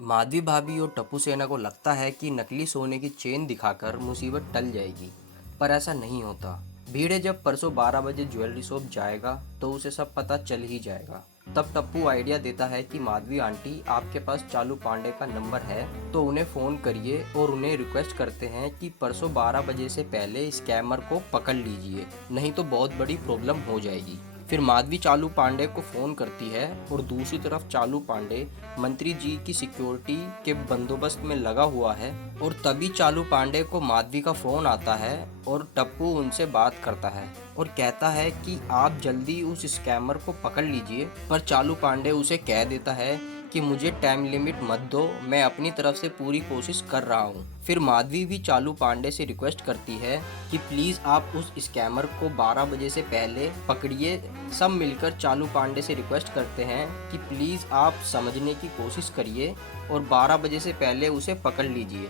माधवी भाभी और टप्पू सेना को लगता है कि नकली सोने की चेन दिखाकर मुसीबत टल जाएगी, पर ऐसा नहीं होता। भीड़े जब परसों 12 बजे ज्वेलरी शॉप जाएगा तो उसे सब पता चल ही जाएगा। तब टप्पू आइडिया देता है कि माधवी आंटी, आपके पास चालू पांडे का नंबर है तो उन्हें फ़ोन करिए और उन्हें रिक्वेस्ट करते हैं कि परसों 12 बजे से पहले स्कैमर को पकड़ लीजिए, नहीं तो बहुत बड़ी प्रॉब्लम हो जाएगी। फिर माधवी चालू पांडे को फ़ोन करती है और दूसरी तरफ चालू पांडे मंत्री जी की सिक्योरिटी के बंदोबस्त में लगा हुआ है। और तभी चालू पांडे को माधवी का फ़ोन आता है और टप्पू उनसे बात करता है और कहता है कि आप जल्दी उस स्कैमर को पकड़ लीजिए। पर चालू पांडे उसे कह देता है कि मुझे टाइम लिमिट मत दो, मैं अपनी तरफ से पूरी कोशिश कर रहा हूँ। फिर माधवी भी चालू पांडे से रिक्वेस्ट करती है कि प्लीज़ आप उस स्कैमर को 12 बजे से पहले पकड़िए। सब मिलकर चालू पांडे से रिक्वेस्ट करते हैं कि प्लीज़ आप समझने की कोशिश करिए और 12 बजे से पहले उसे पकड़ लीजिए।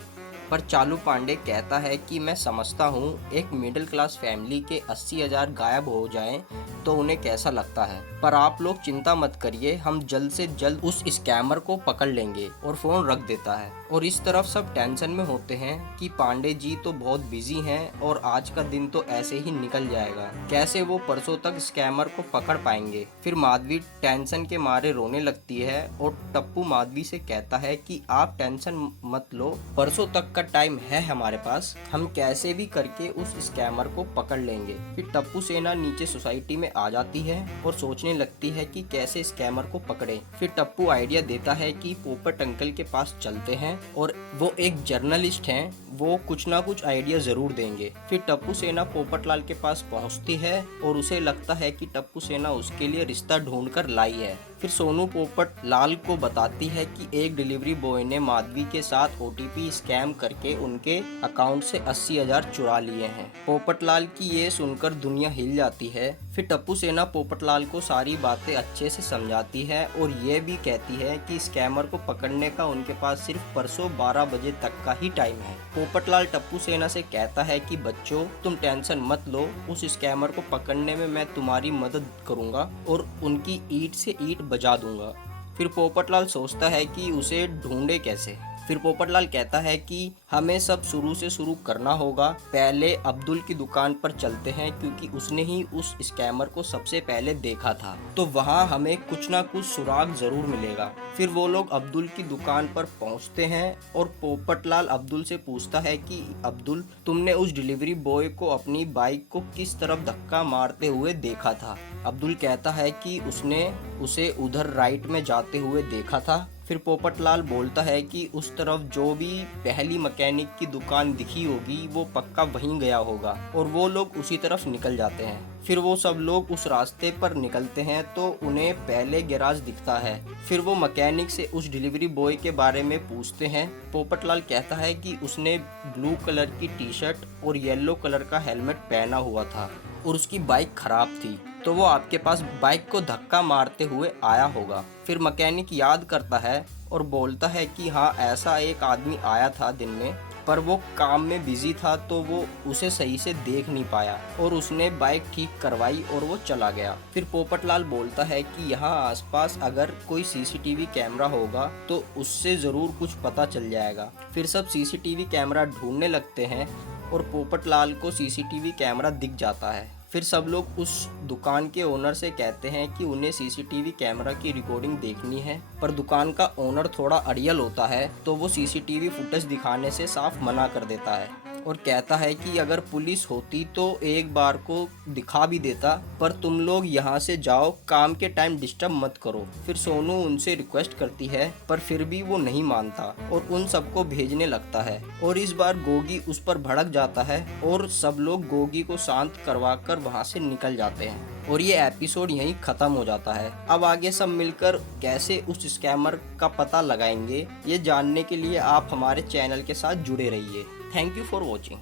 पर चालू पांडे कहता है कि मैं समझता हूँ, एक मिडिल क्लास फैमिली के 80,000 गायब हो जाएं तो उन्हें कैसा लगता है, पर आप लोग चिंता मत करिए, हम जल्द से जल्द उस स्कैमर को पकड़ लेंगे। और फ़ोन रख देता है। और इस तरफ सब टेंशन में होते हैं कि पांडे जी तो बहुत बिजी हैं और आज का दिन तो ऐसे ही निकल जाएगा, कैसे वो परसों तक स्कैमर को पकड़ पाएंगे। फिर माधवी टेंशन के मारे रोने लगती है और टप्पू माधवी से कहता है कि आप टेंशन मत लो, परसों तक का टाइम है हमारे पास, हम कैसे भी करके उस स्कैमर को पकड़ लेंगे। फिर टप्पू सेना नीचे सोसाइटी में आ जाती है और सोचने लगती है कि कैसे स्कैमर को पकड़े। फिर टप्पू आइडिया देता है कि पोपट अंकल के पास चलते हैं और वो एक जर्नलिस्ट हैं, वो कुछ ना कुछ आइडिया जरूर देंगे। फिर टप्पू सेना पोपटलाल के पास पहुंचती है और उसे लगता है कि टप्पू सेना उसके लिए रिश्ता ढूंढ कर लाई है। फिर सोनू पोपट लाल को बताती है कि एक डिलीवरी बॉय ने माधवी के साथ OTP स्कैम करके उनके अकाउंट से 80,000 चुरा लिए हैं। पोपटलाल की ये सुनकर दुनिया हिल जाती है। फिर टप्पू सेना पोपटलाल को सारी बातें अच्छे से समझाती है और ये भी कहती है कि स्कैमर को पकड़ने का उनके पास सिर्फ परसों 12 बजे तक का ही टाइम है। पोपटलाल टप्पू सेना से कहता है कि बच्चों, तुम टेंशन मत लो, उस स्कैमर को पकड़ने में मैं तुम्हारी मदद करूंगा और उनकी ईंट से ईंट बजा दूंगा। फिर पोपटलाल सोचता है कि उसे ढूंढे कैसे। फिर पोपटलाल कहता है कि हमें सब शुरू से शुरू करना होगा, पहले अब्दुल की दुकान पर चलते हैं क्योंकि उसने ही उस स्कैमर को सबसे पहले देखा था, तो वहाँ हमें कुछ ना कुछ सुराग जरूर मिलेगा। फिर वो लोग अब्दुल की दुकान पर पहुँचते हैं और पोपटलाल अब्दुल से पूछता है कि अब्दुल, तुमने उस डिलीवरी बॉय को अपनी बाइक को किस तरफ धक्का मारते हुए देखा था? अब्दुल कहता है कि उसने उसे उधर राइट में जाते हुए देखा था। फिर पोपटलाल बोलता है कि उस तरफ जो भी पहली मैकेनिक की दुकान दिखी होगी वो पक्का वहीं गया होगा और वो लोग उसी तरफ निकल जाते हैं। फिर वो सब लोग उस रास्ते पर निकलते हैं तो उन्हें पहले गैराज दिखता है। फिर वो मैकेनिक से उस डिलीवरी बॉय के बारे में पूछते हैं। पोपटलाल कहता है कि उसने ब्लू कलर की टी-शर्ट और येलो कलर का हेलमेट पहना हुआ था और उसकी बाइक खराब थी, तो वो आपके पास बाइक को धक्का मारते हुए आया होगा। फिर मैकेनिक याद करता है और बोलता है कि हाँ, ऐसा एक आदमी आया था दिन में, पर वो काम में बिजी था तो वो उसे सही से देख नहीं पाया और उसने बाइक ठीक करवाई और वो चला गया। फिर पोपटलाल बोलता है कि यहाँ आसपास अगर कोई CCTV कैमरा होगा तो उससे ज़रूर कुछ पता चल जाएगा। फिर सब CCTV कैमरा ढूंढने लगते हैं और पोपटलाल को CCTV कैमरा दिख जाता है। फिर सब लोग उस दुकान के ओनर से कहते हैं कि उन्हें CCTV कैमरा की रिकॉर्डिंग देखनी है, पर दुकान का ओनर थोड़ा अड़ियल होता है तो वो CCTV फुटेज दिखाने से साफ मना कर देता है और कहता है कि अगर पुलिस होती तो एक बार को दिखा भी देता, पर तुम लोग यहाँ से जाओ, काम के टाइम डिस्टर्ब मत करो। फिर सोनू उनसे रिक्वेस्ट करती है पर फिर भी वो नहीं मानता और उन सबको भेजने लगता है और इस बार गोगी उस पर भड़क जाता है और सब लोग गोगी को शांत करवा कर वहाँ से निकल जाते हैं और ये एपिसोड यहीं ख़त्म हो जाता है। अब आगे सब मिलकर कैसे उस स्कैमर का पता लगाएंगे, ये जानने के लिए आप हमारे चैनल के साथ जुड़े रहिए। Thank you for watching.